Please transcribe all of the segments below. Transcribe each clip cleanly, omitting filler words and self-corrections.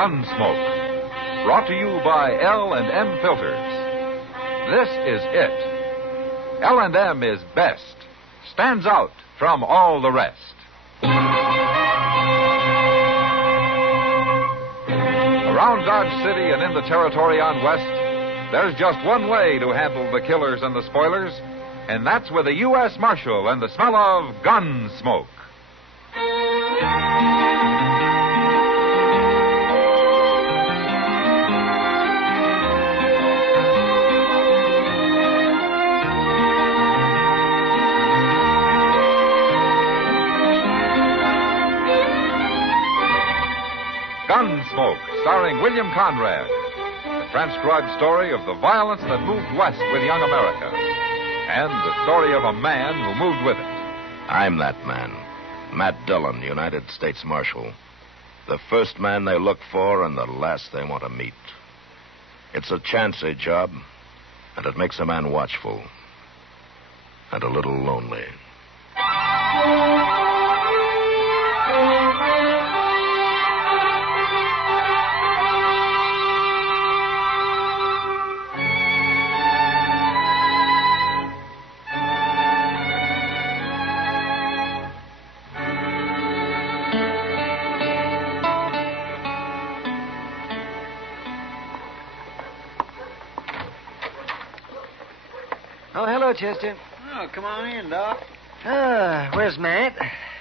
Gunsmoke, brought to you by L&M Filters. This is it. L&M is best, stands out from all the rest. Around Dodge City and in the territory on West, there's just one way to handle the killers and the spoilers, and that's with a U.S. Marshal and the smell of Gunsmoke. Gunsmoke, starring William Conrad. The transcribed story of the violence that moved west with young America. And the story of a man who moved with it. I'm that man. Matt Dillon, United States Marshal. The first man they look for and the last they want to meet. It's a chancy job, and it makes a man watchful. And a little lonely. Oh, hello, Chester. Oh, come on in, Doc. Where's Matt?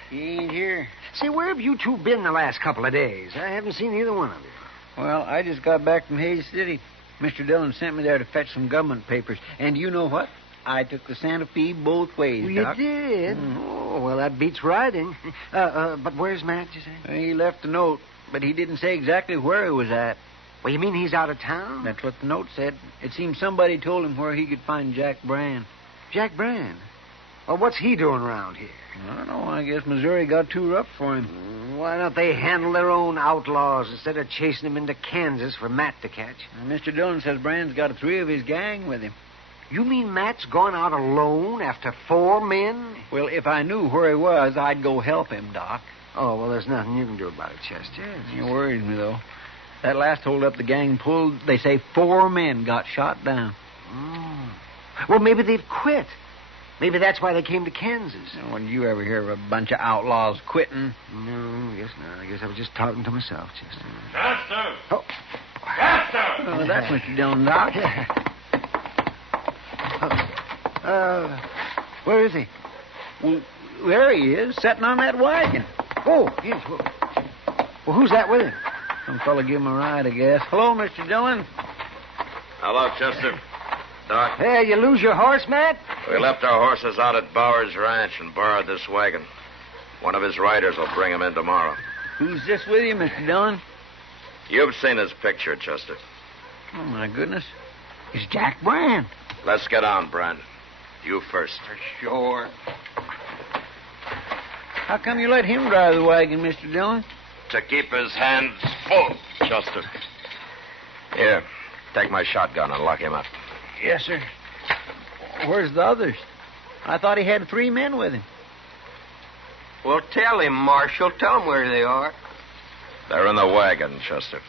He ain't here. Say, where have you two been the last couple of days? I haven't seen either one of you. Well, I just got back from Hayes City. Mr. Dillon sent me there to fetch some government papers. And you know what? I took the Santa Fe both ways, You Doc. did? Oh, well, that beats riding. But where's Matt, you say? He left a note, but he didn't say exactly where he was at. Well, you mean he's out of town? That's what the note said. It seems somebody told him where he could find Jack Brand. Jack Brand? Well, what's he doing around here? I don't know. I guess Missouri got too rough for him. Why don't they handle their own outlaws instead of chasing them into Kansas for Matt to catch? Mr. Dillon says Brand's got 3 of his gang with him. You mean Matt's gone out alone after 4 men? Well, if I knew where he was, I'd go help him, Doc. Oh, well, there's nothing you can do about it, Chester. It worries me, though. That last holdup the gang pulled, they say 4 men got shot down. Oh. Well, maybe they've quit. Maybe that's why they came to Kansas. When did you ever hear of a bunch of outlaws quitting? No, I guess not. I guess I was just talking to myself, Chester. Chester! Oh. Chester! Oh, that's Mr. Dillon, Doc. Where is he? Well, there he is, sitting on that wagon. Oh, yes. Well, who's that with him? Some fella give him a ride, I guess. Hello, Mr. Dillon. Hello, Chester. Doc. Hey, you lose your horse, Matt? We left our horses out at Bowers Ranch and borrowed this wagon. One of his riders will bring him in tomorrow. Who's this with you, Mr. Dillon? You've seen his picture, Chester. Oh, my goodness. It's Jack Brand. Let's get on, Brand. You first. Sure. How come you let him drive the wagon, Mr. Dillon? To keep his hands full, Chester. Here, take my shotgun and lock him up. Yes, sir. Where's the others? I thought he had 3 men with him. Well, tell him, Marshal. Tell him where they are. They're in the wagon, Chester.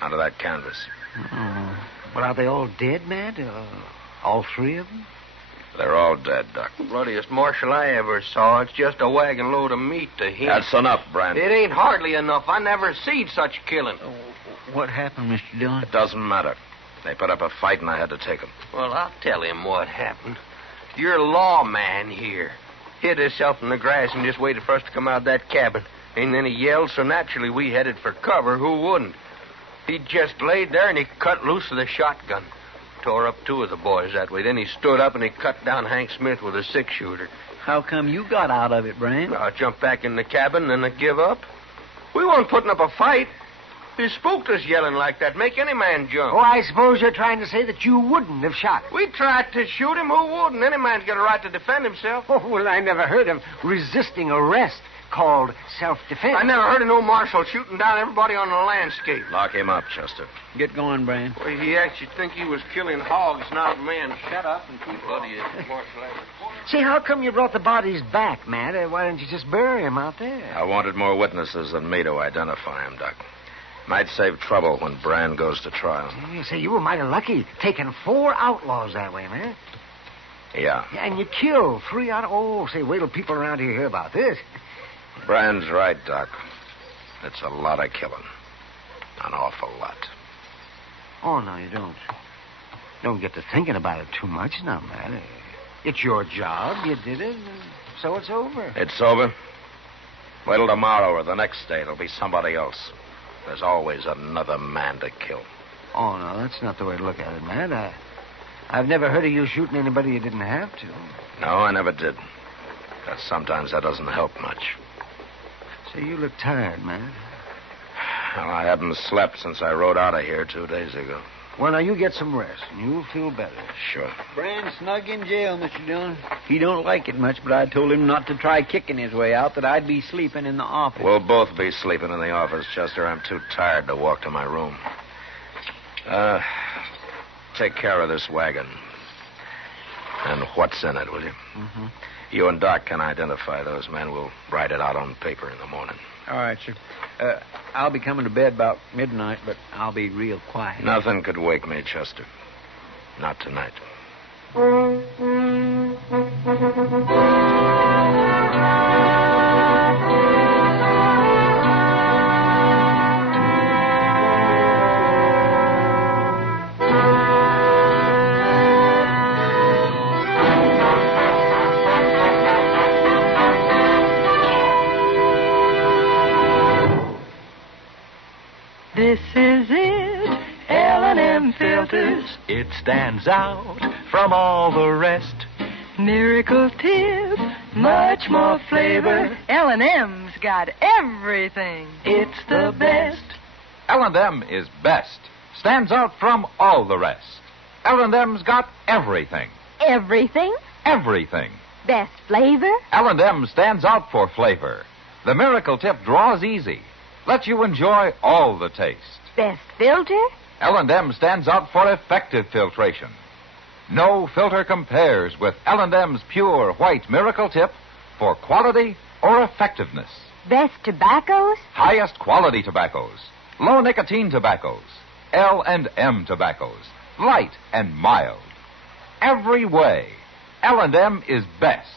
Under that canvas. Oh. Well, are they all dead, Matt? All 3 of them? They're all dead, Doc. Bloodiest marshal I ever saw. It's just a wagon load of meat to him. That's enough, Brand. It ain't hardly enough. I never seen such killing. What happened, Mr. Dillon? It doesn't matter. They put up a fight and I had to take them. Well, I'll tell him what happened. Your lawman here hid himself in the grass and just waited for us to come out of that cabin. And then he yelled, so naturally we headed for cover. Who wouldn't? He just laid there and he cut loose with a shotgun. Tore up 2 of the boys that way. Then he stood up and he cut down Hank Smith with a 6-shooter. How come you got out of it, Brand? I jumped back in the cabin and I give up. We weren't putting up a fight. He spooked us yelling like that. Make any man jump. Oh, I suppose you're trying to say that you wouldn't have shot him. We tried to shoot him. Who wouldn't? Any man's got a right to defend himself. Oh, well, I never heard of resisting arrest called self-defense. I never heard of no marshal shooting down everybody on the landscape. Lock him up, Chester. Get going, Brand. Well, he actually think he was killing hogs, not men. Shut up and keep bloody, Marshal. See, how come you brought the bodies back, Matt? Why didn't you just bury them out there? I wanted more witnesses than me to identify him, Doc. Might save trouble when Brand goes to trial. Say, you were mighty lucky taking 4 outlaws that way, man. Yeah. And you killed 3 out of... Oh, say, wait till people around here hear about this. Brand's right, Doc. It's a lot of killing. An awful lot. Oh, no, you don't. Don't get to thinking about it too much now, man. It's your job. You did it, and so it's over. It's over? Wait till tomorrow or the next day. It'll be somebody else. There's always another man to kill. Oh, no, that's not the way to look at it, man. I've never heard of you shooting anybody you didn't have to. No, I never did. But sometimes that doesn't help much. Say, you look tired, man. Well, I haven't slept since I rode out of here 2 days ago. Well, now, you get some rest, and you'll feel better. Sure. Brand's snug in jail, Mr. Dillon. He don't like it much, but I told him not to try kicking his way out, that I'd be sleeping in the office. We'll both be sleeping in the office, Chester. I'm too tired to walk to my room. Take care of this wagon. And what's in it, will you? Mm-hmm. You and Doc can identify those men. We'll write it out on paper in the morning. All right, sir. I'll be coming to bed about midnight, but I'll be real quiet. Nothing could wake me, Chester. Not tonight. This is it, L&M filters. It stands out from all the rest. Miracle tip, much more flavor. L&M's got everything. It's the best. L&M is best. Stands out from all the rest. L&M's got everything. Everything? Everything. Best flavor? L&M stands out for flavor. The Miracle Tip draws easy. Lets you enjoy all the taste. Best filter? L&M stands out for effective filtration. No filter compares with L&M's pure white Miracle Tip for quality or effectiveness. Best tobaccos? Highest quality tobaccos. Low nicotine tobaccos. L&M tobaccos. Light and mild. Every way, L&M is best.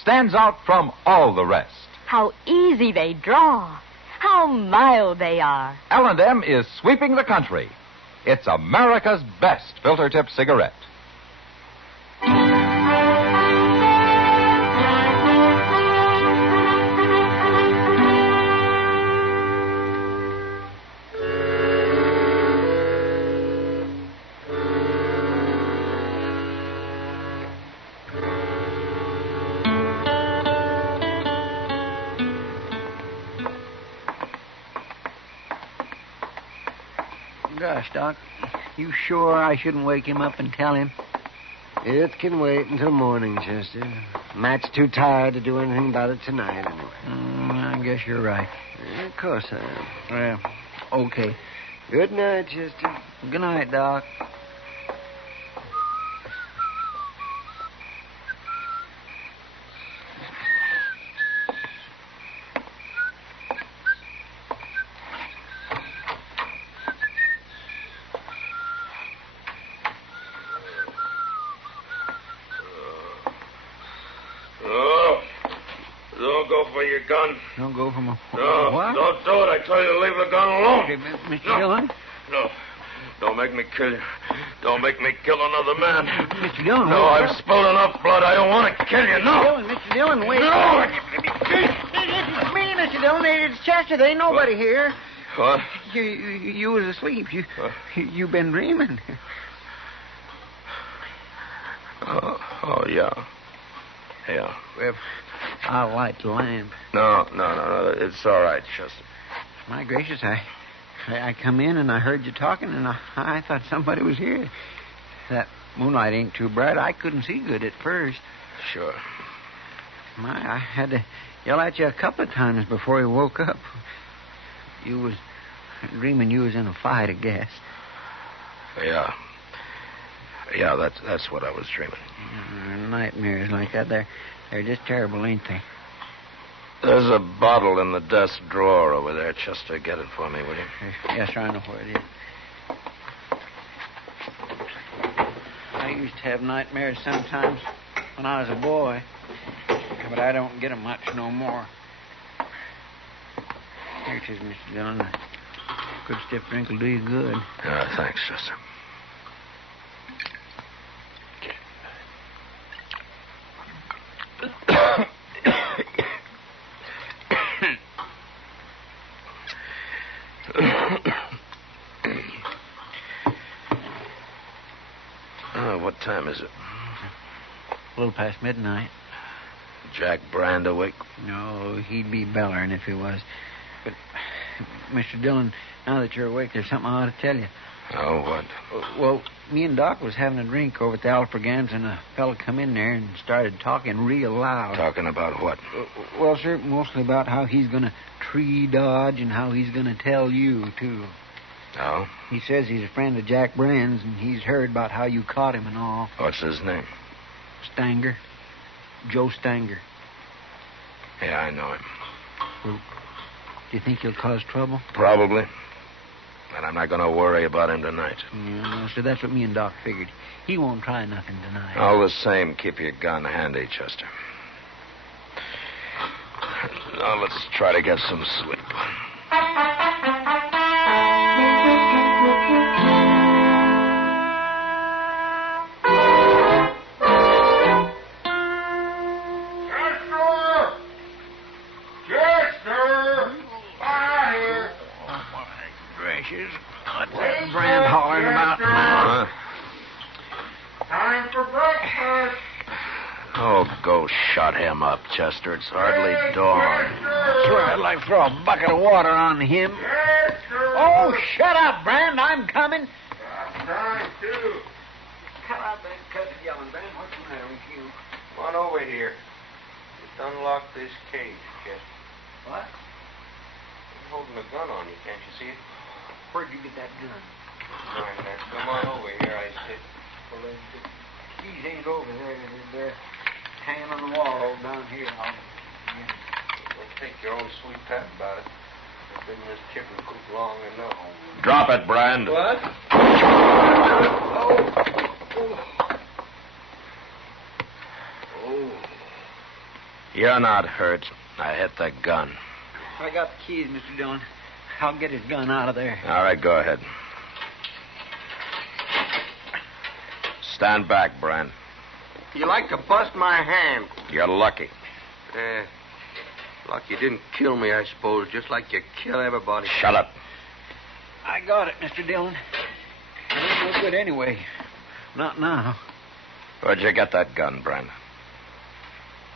Stands out from all the rest. How easy they draw. How mild they are. L&M is sweeping the country. It's America's best filter tip cigarette. Gosh, Doc, you sure I shouldn't wake him up and tell him? It can wait until morning, Chester. Matt's too tired to do anything about it tonight, anyway. I guess you're right. Of course I am. Well, okay. Good night, Chester. Good night, Doc. Gun. Don't go from a... No, what? don't do it. I tell you to leave the gun alone. Okay, Mr. Dillon? No. Don't make me kill you. Don't make me kill another man. Mr. Dillon, No, I've spilled enough blood. I don't want to kill you. No. Mr. Dillon, wait. No. It's me, Mr. Dillon. It's Chester. There ain't nobody here. What? You was asleep. You've been dreaming. Oh, yeah. Yeah. Well, I'll light the lamp. No. It's all right, Chester. My gracious, I come in and I heard you talking, and I thought somebody was here. That moonlight ain't too bright. I couldn't see good at first. Sure. I had to yell at you a couple of times before you woke up. You was dreaming you was in a fight, I guess. Yeah. Yeah, that's what I was dreaming. Nightmares like that, they're just terrible, ain't they? There's a bottle in the desk drawer over there. Chester, get it for me, will you? Yes, sir, I know where it is. I used to have nightmares sometimes when I was a boy, but I don't get 'em much no more. Here it is, Mr. Dillon. A good stiff drink will do you good. Thanks, Chester. What time is it? A little past midnight. Jack Brand awake? No, he'd be bellering if he was. But, Mr. Dillon, now that you're awake, there's something I ought to tell you. Oh, what? Well, me and Doc was having a drink over at the Alfregans, and a fella come in there and started talking real loud. Talking about what? Well, sir, mostly about how he's going to tree dodge and how he's going to tell you, too. Oh? He says he's a friend of Jack Brand's, and he's heard about how you caught him and all. What's his name? Stanger. Joe Stanger. Yeah, I know him. Well, do you think he'll cause trouble? Probably. But I'm not going to worry about him tonight. Yeah, no, sir, that's what me and Doc figured. He won't try nothing tonight. All the same, keep your gun handy, Chester. Now let's try to get some sleep. What's that Brand hollering about now? Time for breakfast. Oh, go shut him up, Chester. It's hardly dawn. I swear I'd like to throw a bucket of water on him. Yes, sir. Oh, shut up, Brand. I'm coming. Time, too. How about that cousin yelling, Brand? What's the matter with you? Come on over here. Just unlock this cage, Chester. What? I'm holding a gun on you. Can't you see it? Where'd you get that gun? Right there. Come on over here, I said. Well, the keys ain't over there. They're hanging on the wall over down here. Well, take your own sweet time about it. I've been in this chicken coop long enough. Drop it, Brand. What? Oh. You're not hurt. I hit the gun. I got the keys, Mr. Dillon. I'll get his gun out of there. All right, go ahead. Stand back, Brand. You like to bust my hand. You're lucky. Like you didn't kill me, I suppose, just like you kill everybody. Shut up. I got it, Mr. Dillon. It ain't no good anyway. Not now. Where'd you get that gun, Brand?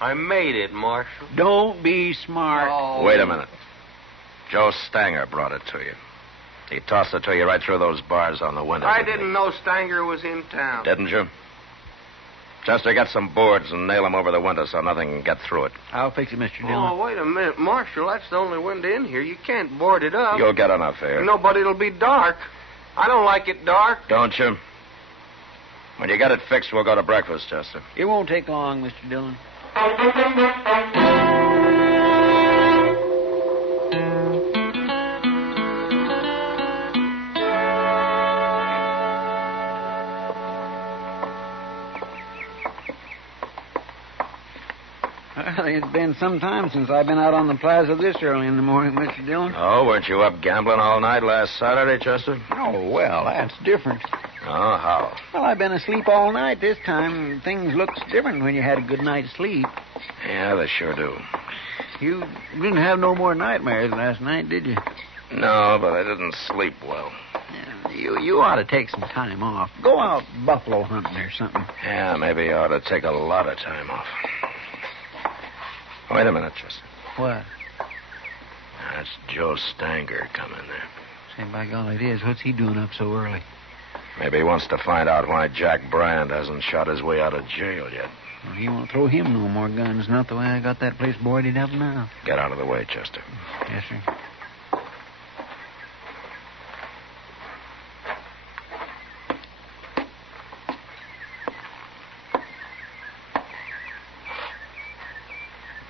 I made it, Marshal. Don't be smart. Oh. Wait a minute. Joe Stanger brought it to you. He tossed it to you right through those bars on the window. I didn't know Stanger was in town. Didn't you? Chester, get some boards and nail them over the window so nothing can get through it. I'll fix it, Mr. Dillon. Oh, wait a minute, Marshal. That's the only window in here. You can't board it up. You'll get enough here. Nobody'll be dark. I don't like it dark. Don't you? When you get it fixed, we'll go to breakfast, Chester. It won't take long, Mr. Dillon. Well, it's been some time since I've been out on the plaza this early in the morning, Mr. Dillon. Oh, weren't you up gambling all night last Saturday, Chester? Oh, well, that's different. Oh, how? Well, I've been asleep all night this time. Things looks different when you had a good night's sleep. Yeah, they sure do. You didn't have no more nightmares last night, did you? No, but I didn't sleep well. Yeah, you ought to take some time off. Go out buffalo hunting or something. Yeah, maybe I ought to take a lot of time off. Wait a minute, Chester. What? That's Joe Stanger coming there. Say, by golly, it is. What's he doing up so early? Maybe he wants to find out why Jack Brand hasn't shot his way out of jail yet. Well, he won't throw him no more guns, not the way I got that place boarded up now. Get out of the way, Chester. Yes, sir.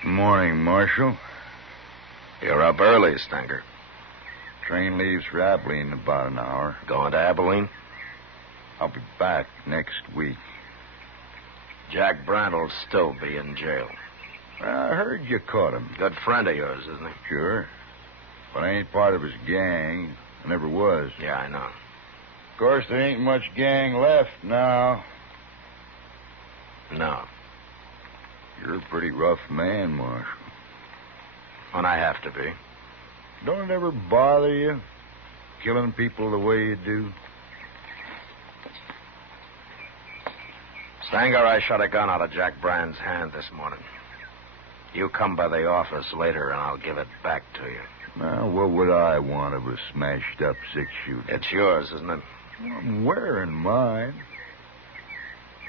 Morning, Marshal. You're up early, Stanger. Train leaves for Abilene in about an hour. Going to Abilene? I'll be back next week. Jack Brand will still be in jail. I heard you caught him. Good friend of yours, isn't he? Sure. But I ain't part of his gang. I never was. Yeah, I know. Of course, there ain't much gang left now. No. You're a pretty rough man, Marshal. When I have to be. Don't it ever bother you, killing people the way you do? Stanger, I shot a gun out of Jack Brand's hand this morning. You come by the office later, and I'll give it back to you. Now, what would I want of a smashed-up six-shooter? It's yours, isn't it? I'm wearing mine.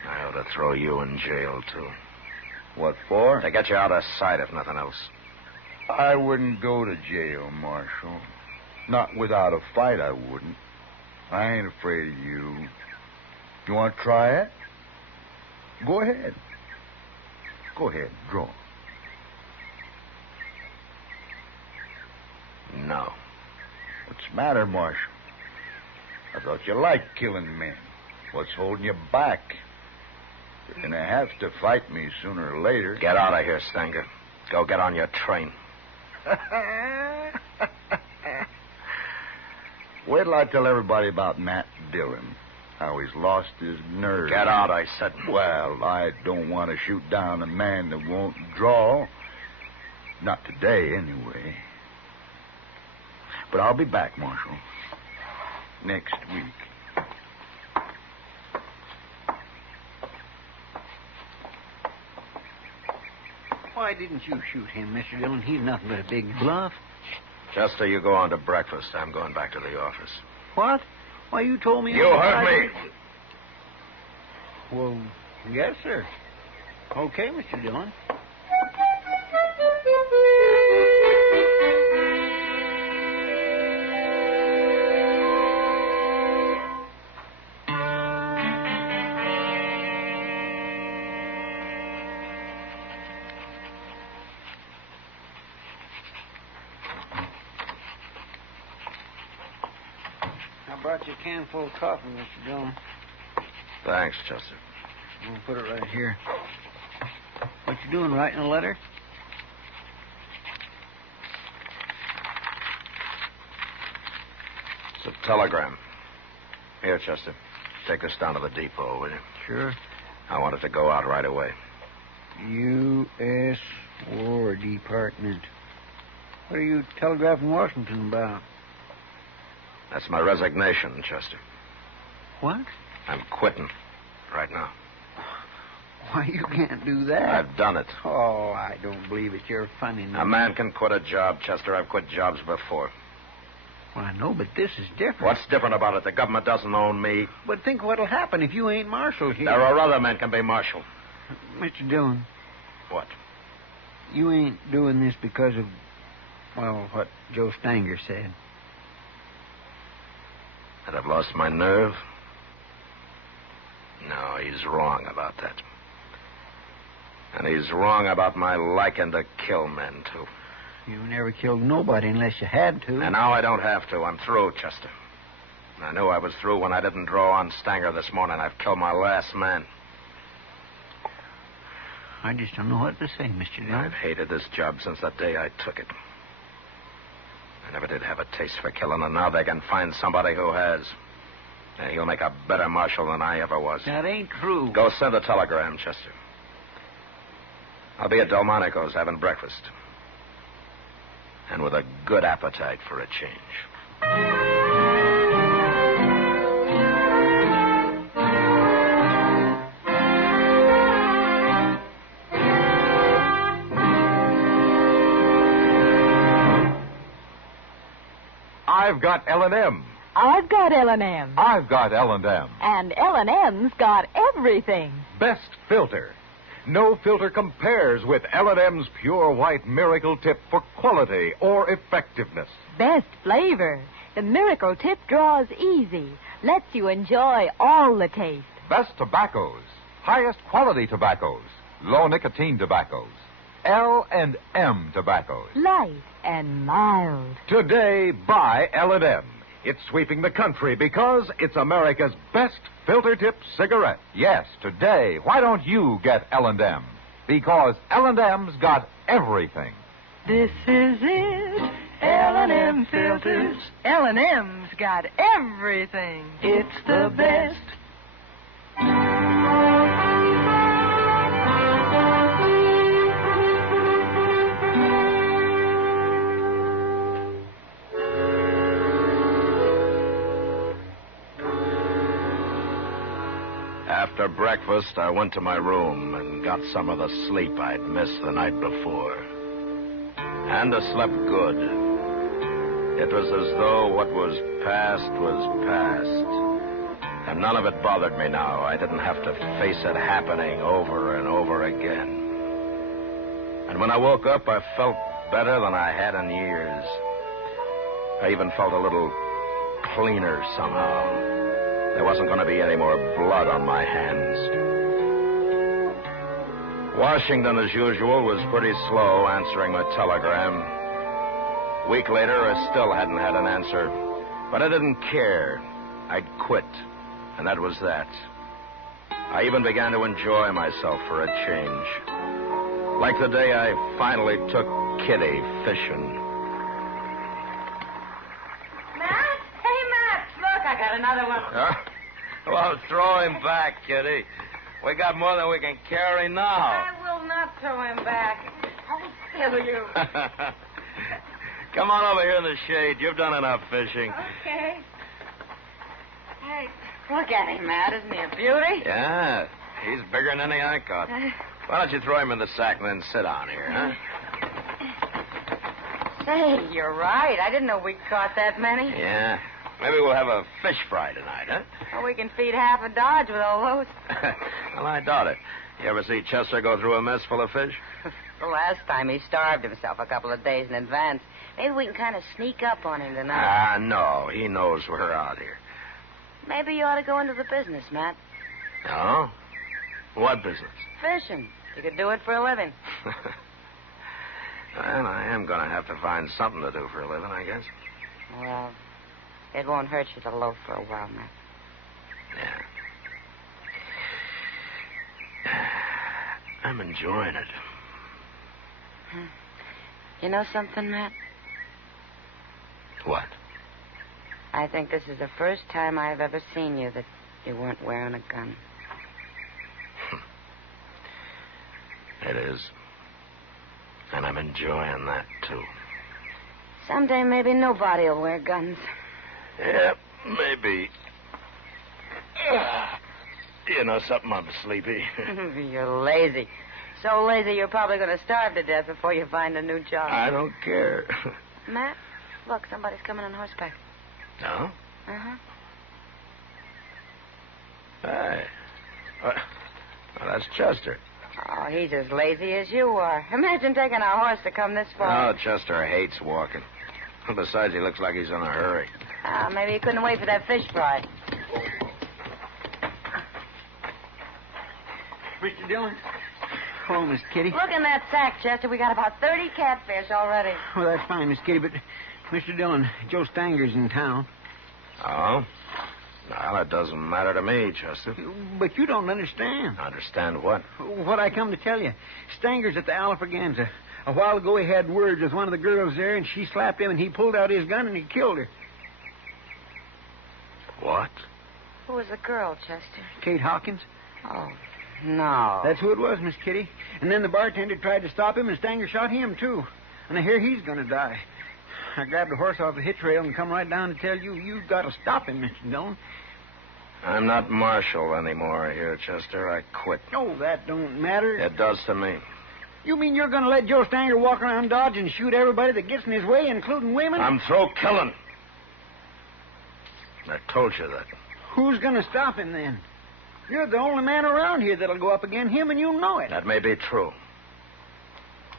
I ought to throw you in jail, too. What for? To get you out of sight, if nothing else. I wouldn't go to jail, Marshal. Not without a fight, I wouldn't. I ain't afraid of you. You want to try it? Go ahead. Go ahead, draw. No. What's the matter, Marshal? I thought you liked killing men. What's holding you back? You're going to have to fight me sooner or later. Get out of here, Stanger. Go get on your train. Wait till I tell everybody about Matt Dillon. How he's lost his nerve. Get out, I said. Well, I don't want to shoot down a man that won't draw. Not today, anyway. But I'll be back, Marshal. Next week. Why didn't you shoot him, Mr. Dillon? He's nothing but a big bluff. Chester, you go on to breakfast. I'm going back to the office. What? Why, you told me... You heard me. Well, yes, sir. Okay, Mr. Dillon. I brought you a can full of coffee, Mr. Dillon. Thanks, Chester. I'm going to put it right here. What you doing, writing a letter? It's a telegram. Here, Chester. Take this down to the depot, will you? Sure. I want it to go out right away. U.S. War Department. What are you telegraphing Washington about? That's my resignation, Chester. What? I'm quitting right now. Why, you can't do that. I've done it. Oh, I don't believe it. You're funny. A man can quit a job, Chester. I've quit jobs before. Well, I know, but this is different. What's different about it? The government doesn't own me. But think what'll happen if you ain't marshal here. There are other men can be marshal. Mr. Dillon. What? You ain't doing this because of, well, what Joe Stanger said. That I've lost my nerve? No, he's wrong about that. And he's wrong about my liking to kill men, too. You never killed nobody unless you had to. And now I don't have to. I'm through, Chester. I knew I was through when I didn't draw on Stanger this morning. I've killed my last man. I just don't know what to say, Mr. Dillon. I've hated this job since the day I took it. I never did have a taste for killing, and now they can find somebody who has. And he'll make a better marshal than I ever was. That ain't true. Go send a telegram, Chester. I'll be at Delmonico's having breakfast. And with a good appetite for a change. I've got L&M. I've got L&M. I've got L&M. And L&M's got everything. Best filter. No filter compares with L&M's pure white miracle tip for quality or effectiveness. Best flavor. The miracle tip draws easy. Lets you enjoy all the taste. Best tobaccos. Highest quality tobaccos. Low nicotine tobaccos. L&M tobaccos. Light and mild. Today, buy L&M. It's sweeping the country because it's America's best filter-tip cigarette. Yes, today, why don't you get L&M? Because L&M's got everything. This is it. L&M filters. L&M's got everything. It's the best. After breakfast, I went to my room and got some of the sleep I'd missed the night before. And I slept good. It was as though what was past, and none of it bothered me now. I didn't have to face it happening over and over again. And when I woke up, I felt better than I had in years. I even felt a little cleaner somehow. There wasn't going to be any more blood on my hands. Washington, as usual, was pretty slow answering my telegram. A week later, I still hadn't had an answer. But I didn't care. I'd quit, and that was that. I even began to enjoy myself for a change. Like the day I finally took Kitty fishing. Matt? Hey, Matt, look, I got another one. Well, throw him back, Kitty. We got more than we can carry now. I will not throw him back. I'll kill you. Come on over here in the shade. You've done enough fishing. Okay. Hey, look at him, Matt. Isn't he a beauty? Yeah, he's bigger than any I caught. Why don't you throw him in the sack and then sit down here, huh? Say, you're right. I didn't know we caught that many. Yeah. Maybe we'll have a fish fry tonight, huh? Well, we can feed half a Dodge with all those. Well, I doubt it. You ever see Chester go through a mess full of fish? The last time he starved himself a couple of days in advance. Maybe we can kind of sneak up on him tonight. No. He knows we're out here. Maybe you ought to go into the business, Matt. No? What business? Fishing. You could do it for a living. Well, I am going to have to find something to do for a living, I guess. Well, it won't hurt you to loaf for a while, Matt. Yeah. I'm enjoying it. You know something, Matt? What? I think this is the first time I've ever seen you that you weren't wearing a gun. It is. And I'm enjoying that, too. Someday maybe nobody will wear guns. Yeah, maybe. You know something? I'm sleepy. You're lazy. So lazy you're probably going to starve to death before you find a new job. I don't care. Matt, look, somebody's coming on horseback. No? Uh-huh. Hey. Well, that's Chester. Oh, he's as lazy as you are. Imagine taking a horse to come this far. Oh, Chester hates walking. Besides, he looks like he's in a hurry. Maybe he couldn't wait for that fish fry. Mr. Dillon? Hello, Miss Kitty. Look in that sack, Chester. We got about 30 catfish already. Well, that's fine, Miss Kitty, but Mr. Dillon, Joe Stanger's in town. Oh? Well, it doesn't matter to me, Chester. But you don't understand. Understand what? What I come to tell you. Stanger's at the Alafraganza. A while ago, he had words with one of the girls there, and she slapped him, and he pulled out his gun, and he killed her. What? Who was the girl, Chester? Kate Hawkins. Oh, no. That's who it was, Miss Kitty. And then the bartender tried to stop him, and Stanger shot him, too. And I hear he's going to die. I grabbed the horse off the hitch rail and come right down to tell you, you've got to stop him, Mr. Dillon. I'm not marshal anymore here, Chester. I quit. No, that don't matter. It does to me. You mean you're going to let Joe Stanger walk around Dodge and shoot everybody that gets in his way, including women? I'm through killing. I told you that. Who's going to stop him, then? You're the only man around here that'll go up against him, and you know it. That may be true.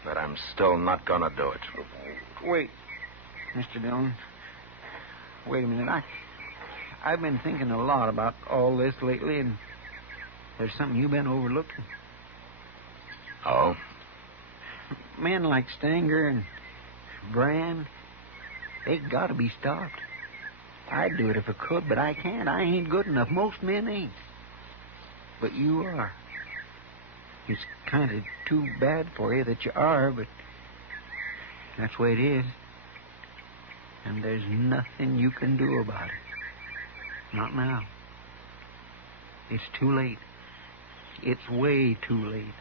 But I'm still not going to do it. Wait, Mr. Dillon. Wait a minute. I've been thinking a lot about all this lately, and there's something you've been overlooking. Oh? Men like Stanger and Brand, they got to be stopped. I'd do it if I could, but I can't. I ain't good enough. Most men ain't. But you are. It's kind of too bad for you that you are, but that's the way it is. And there's nothing you can do about it. Not now. It's too late. It's way too late.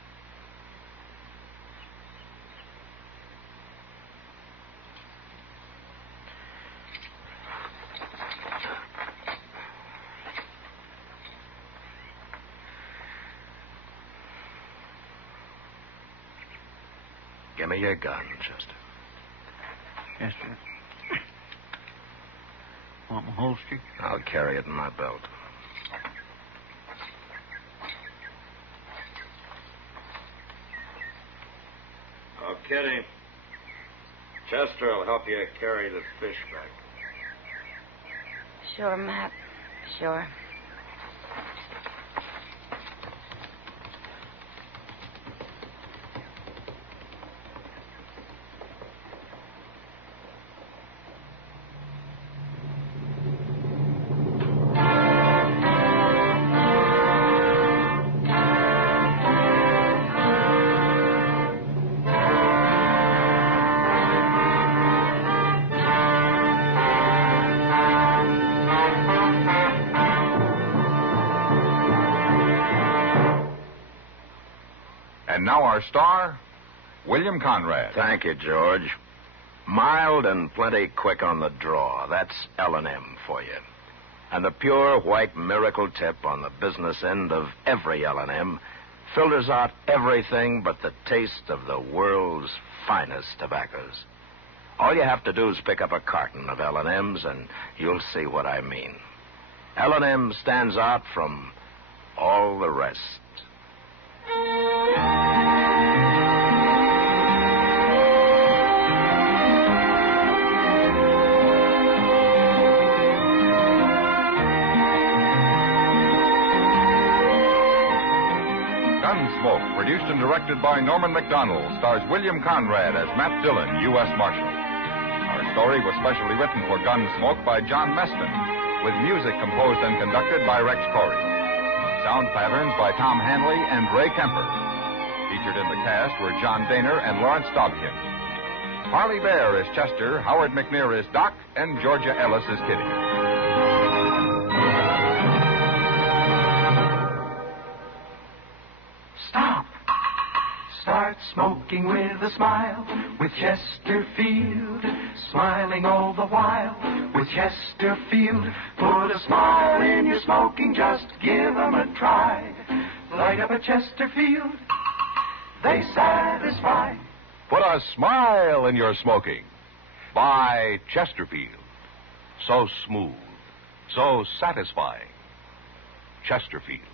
Give me your gun, Chester. Chester. Want my holster? I'll carry it in my belt. Oh, Kitty. Chester will help you carry the fish back. Sure, Matt. Sure. And now our star, William Conrad. Thank you, George. Mild and plenty quick on the draw. That's L&M for you. And the pure white miracle tip on the business end of every L&M filters out everything but the taste of the world's finest tobaccos. All you have to do is pick up a carton of L&Ms and you'll see what I mean. L&M stands out from all the rest. Gunsmoke, produced and directed by Norman Macdonnell, stars William Conrad as Matt Dillon, U.S. Marshal. Our story was specially written for Gunsmoke by John Meston, with music composed and conducted by Rex Corey. Sound patterns by Tom Hanley and Ray Kemper. Featured in the cast were John Daner and Lawrence Dobkin. Harley Bear is Chester, Howard McNear is Doc, and Georgia Ellis is Kitty. Stop. Start smoking with a smile with Chesterfield. Smiling all the while with Chesterfield. Put a smile in your smoking, just give 'em a try. Light up a Chesterfield, they satisfy. Put a smile in your smoking. Buy Chesterfield. So smooth, so satisfying. Chesterfield.